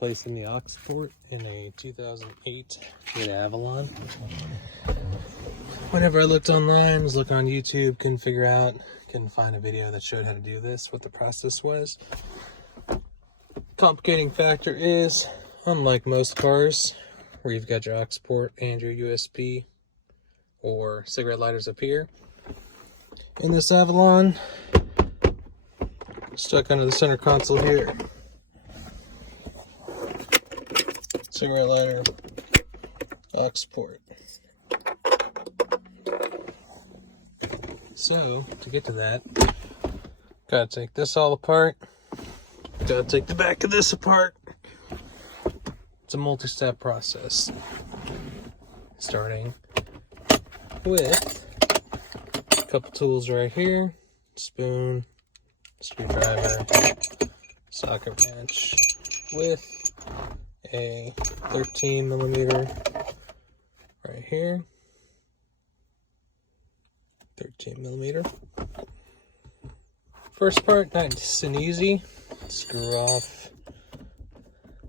replacing the aux port in a 2008 Avalon. Whenever I looked online, was looking on YouTube, couldn't find a video that showed how to do this, what the process was. Complicating factor is, unlike most cars, where you've got your aux port and your USB or cigarette lighters up here, in this Avalon, stuck under the center console here, cigarette lighter, aux port. So, to get to that, gotta take this all apart, gotta take the back of this apart. It's a multi-step process, starting with a couple tools right here: spoon, screwdriver, socket wrench, with a 13mm right here, 13mm. First part, nice and easy. Screw off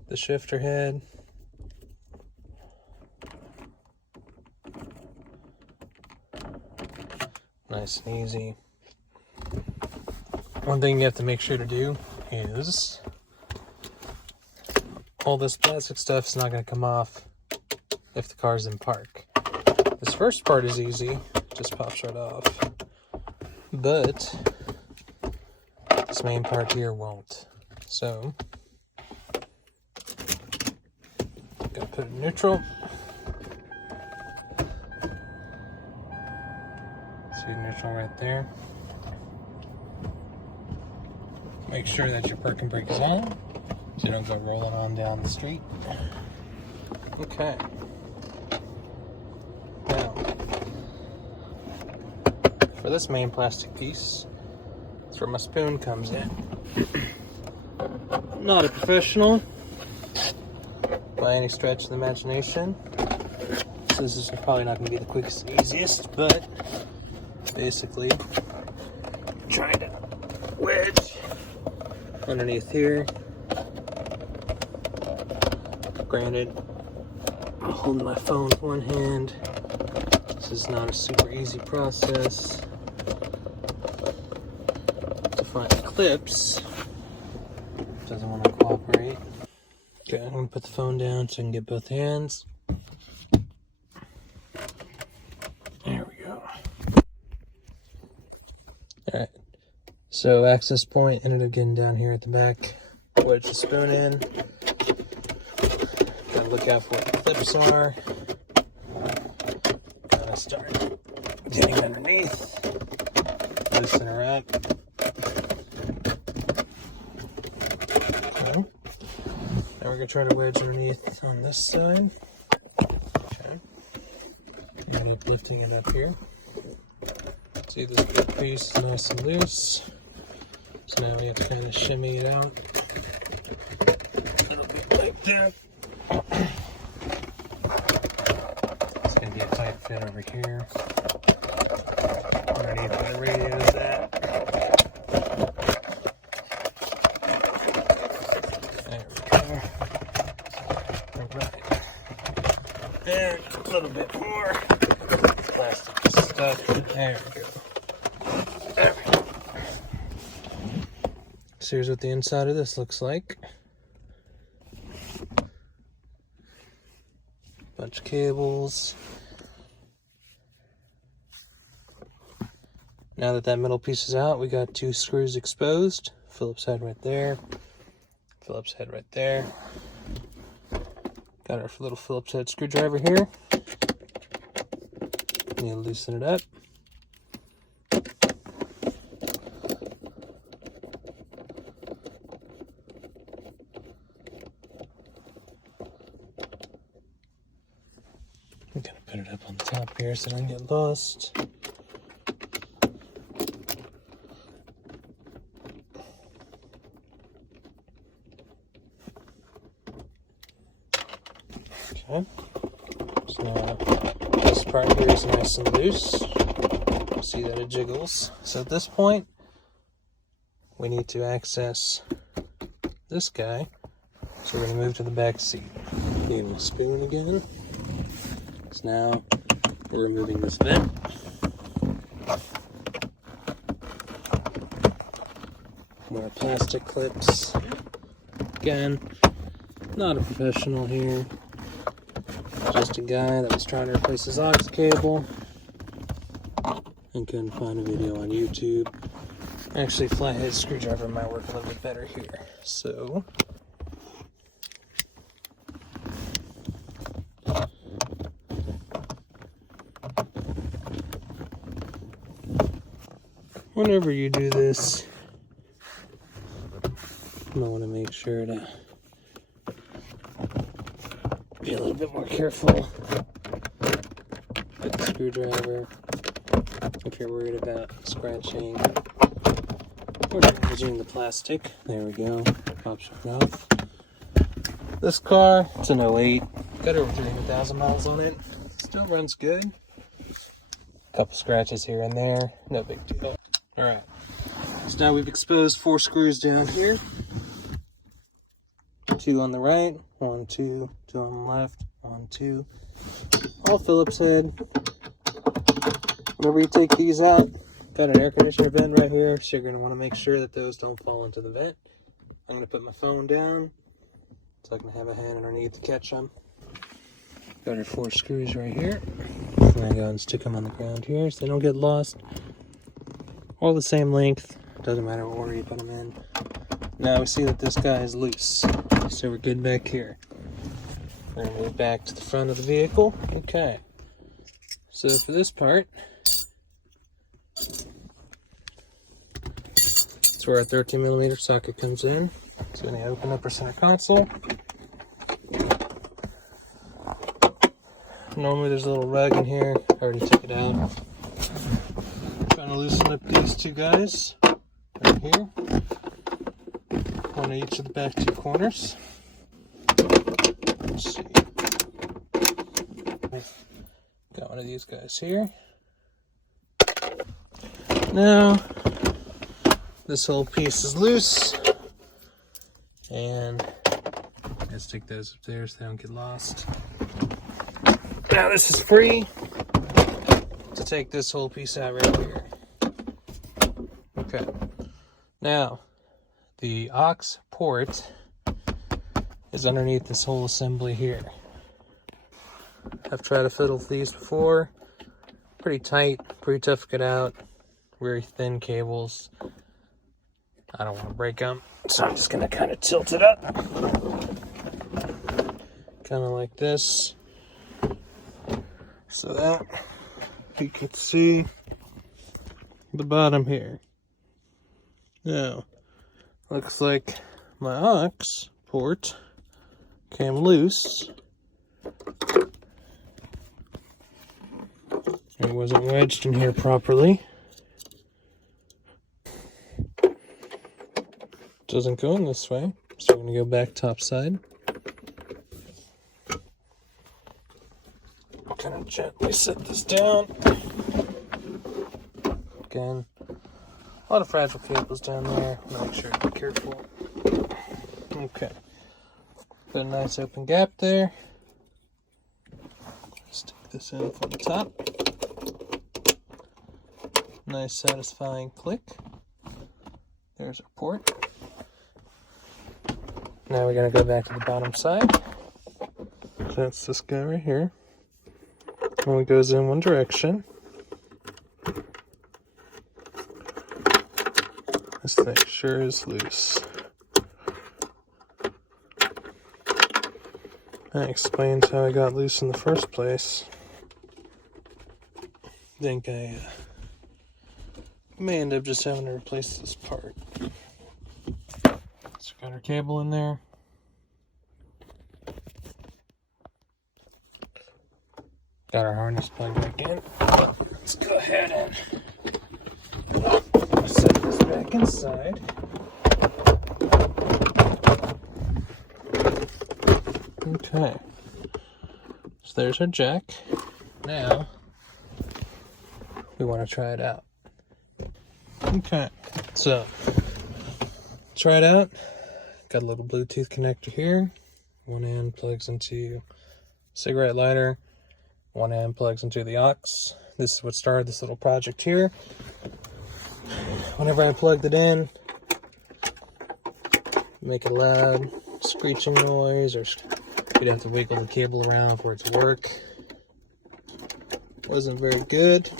the shifter head. Nice and easy. One thing you have to make sure to do is all this plastic stuff is not going to come off if the car's in park. This first part is easy, just pops right off. But this main part here won't. So, gotta put it in neutral. See neutral right there. Make sure that your parking brake is on, so you don't go rolling on down the street. Okay. Now, for this main plastic piece, that's where my spoon comes in. Not a professional by any stretch of the imagination, so this is probably not going to be the quickest and easiest, but basically trying to wedge underneath here. Granted, I'm holding my phone with one hand. This is not a super easy process. To find the clips, doesn't want to cooperate. Okay, I'm going to put the phone down so I can get both hands. There we go. Alright, so access point ended up getting down here at the back. Wedge the spoon in. Gotta look out for where the clips are. Gotta start getting underneath. Loosen her up. Okay. Now we're gonna try to wedge underneath on this side. Okay. End up lifting it up here. See, this big piece is nice and loose. So now we have to kind of shimmy it out. A little bit like that. It's going to be a tight fit over here. Underneath where the radio is at. There we go. Alright. There, a little bit more. Plastic is stuck. There we go. There we go. So here's what the inside of this looks like. Bunch of cables. Now that middle piece is out, we got two screws exposed. Phillips head right there. Phillips head right there. Got our little Phillips head screwdriver here. Need to loosen it up. I'm gonna put it up on the top here so it doesn't get lost. Okay. So now this part here is nice and loose. See that it jiggles. So at this point, we need to access this guy So we're going to move to the back seat. Need my spoon again. So now we're removing this vent. More plastic clips. Again, not a professional here. Just a guy that was trying to replace his aux cable and couldn't find a video on YouTube. Actually, flathead screwdriver might work a little bit better here. So whenever you do this, you might want to make sure to be a little bit more careful with the screwdriver if you're worried about scratching or damaging the plastic. There we go. Pops right off. This car, it's an 08. Got over 300,000 miles on it. Still runs good. A couple scratches here and there. No big deal. Alright. So now we've exposed 4 screws down here. 2 on the right, 1, 2, 2 on the left, 1, 2. All Phillips head. Whenever you take these out, got an air conditioner vent right here, so you're going to want to make sure that those don't fall into the vent. I'm going to put my phone down so I can have a hand underneath to catch them. Got our 4 screws right here. I'm going to go and stick them on the ground here so they don't get lost. All the same length, doesn't matter what order you put them in. Now we see that this guy is loose, so we're good back here. We're going to move back to the front of the vehicle. Okay, so for this part, that's where our 13mm socket comes in. So we're going to open up our center console. Normally there's a little rug in here. I already took it out. Trying to loosen up these 2 guys right here. One of each of the back 2 corners. Let's see. Got one of these guys here. Now, this whole piece is loose. And let's stick those up there so they don't get lost. Now this is free to take this whole piece out right here. Okay. Now, the aux port is underneath this whole assembly here. I've tried to fiddle with these before. Pretty tight, pretty tough to get out. Very thin cables. I don't want to break them, so I'm just going to kind of tilt it up. Kind of like this. So that you can see the bottom here. Now, looks like my aux port came loose. It wasn't wedged in here properly. Doesn't go in this way, so we're going to go back top side. Kind of gently set this down. Again, a lot of fragile cables down there. Make sure to be careful. Okay. Got a nice open gap there. Stick this in from the top. Nice satisfying click. There's our port. Now we're going to go back to the bottom side. That's this guy right here. Only goes in one direction. This thing sure is loose. That explains how I got loose in the first place. I think I may end up just having to replace this part. So got our cable in there. Got our harness plugged back in. Let's go ahead and set this back inside. Okay. So there's our jack. Now, we want to try it out. Okay. So, try it out. Got a little Bluetooth connector here. One end plugs into cigarette lighter. One end plugs into the aux. This is what started this little project here. Whenever I plugged it in, make a loud screeching noise, or you'd have to wiggle the cable around for it to work. Wasn't very good.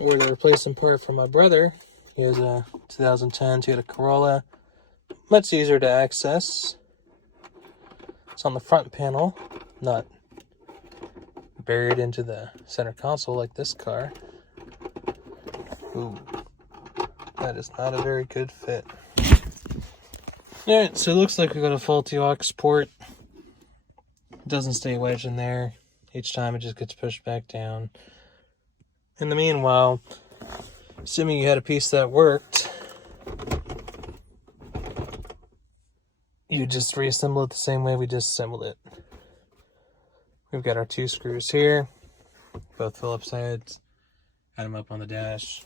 Or the replacement part for my brother. He has a 2010 Toyota Corolla. Much easier to access. It's on the front panel, not buried into the center console like this car. Ooh, that is not a very good fit. Alright, so it looks like we got a faulty aux port. It doesn't stay wedged in there. Each time it just gets pushed back down. In the meanwhile, assuming you had a piece that worked, you just reassemble it the same way we disassembled it. We've got our 2 screws here, both Phillips heads. Add them up on the dash.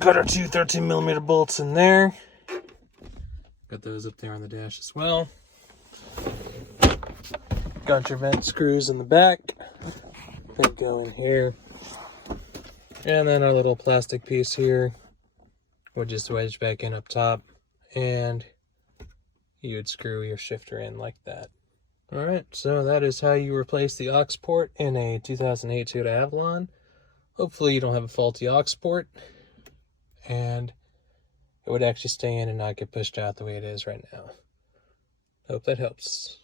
Got our 2 13mm bolts in there. Got those up there on the dash as well. Got your vent screws in the back. They go in here. And then our little plastic piece here would just wedge back in up top, and you would screw your shifter in like that. Alright, so that is how you replace the aux port in a 2008 Toyota Avalon. Hopefully you don't have a faulty aux port, and it would actually stay in and not get pushed out the way it is right now. Hope that helps.